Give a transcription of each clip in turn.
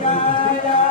Bye.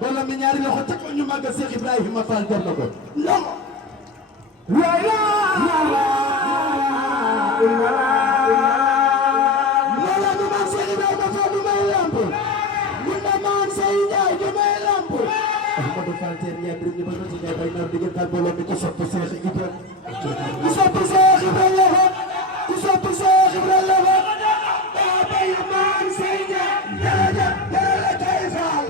Bola mi ñaari loxo teg ko ñu màggal Cheikh Ibrahima Fall jot na ko non la ilaha Lola du man Cheikh Ibrahima Fall du may lamp ñu na man Sey Ndiaye du may lamp Ahmadou Fall Ter Ndiaye bir ñu bëgg ci Ndiaye bay na digël tal bolo mi ko sopp Cheikh Ibrahima ku sopp Cheikh Ibrahima ku sopp Cheikh Ibrahima bay man Sey Ndiaye la kay Fall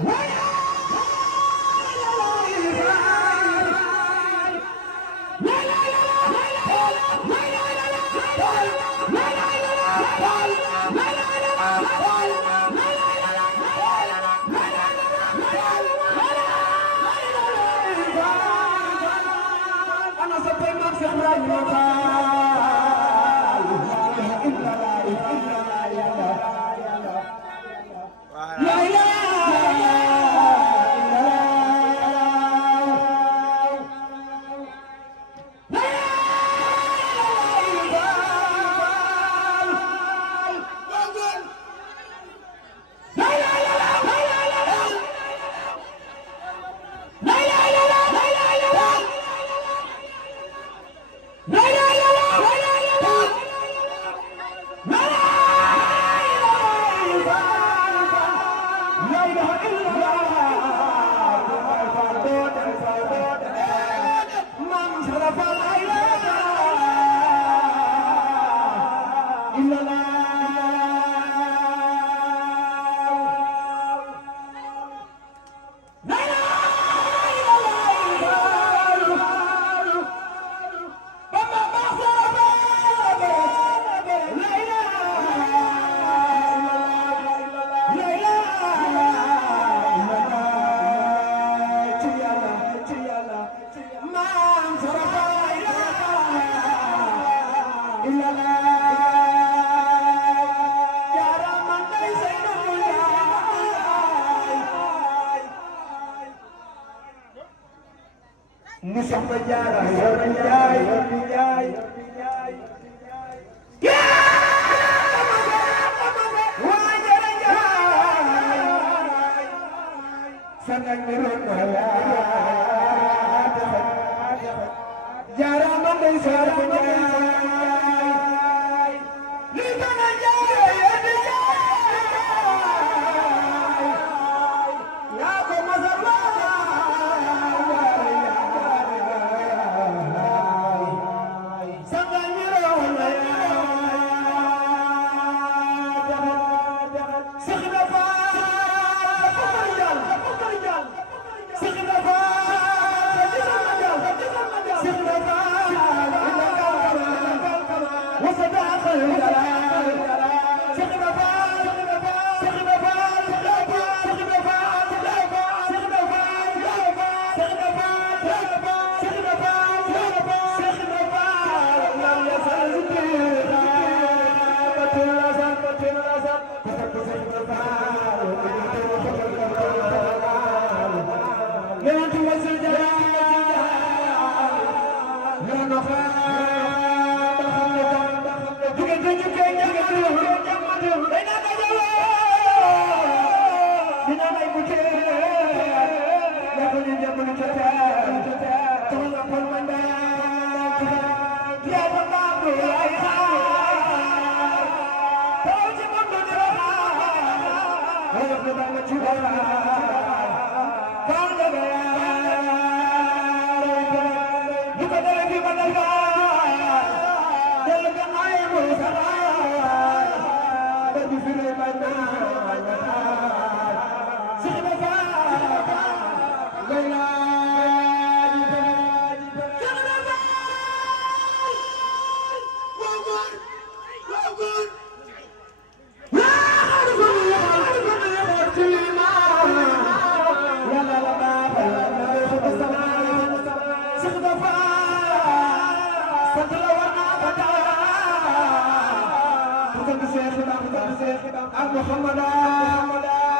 ak Muhammada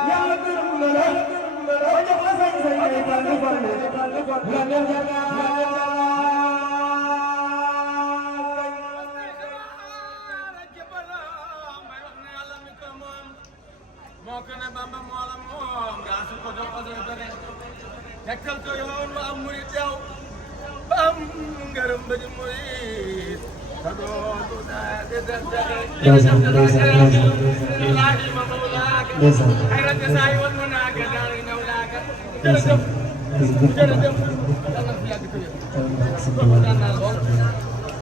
yàlla gërëm la ba jox la sañ-sañ ngay fàllu la def moo ko ne Bamba moo la moom gaa su ko jox ko tekkal ko yoon ba am murit yow ba am ngërëm ba di murit te dootu daa di def ay rakk saa yi woon mu naaka daal di ñëw naaka jërëjëf yàlla na fi yàgg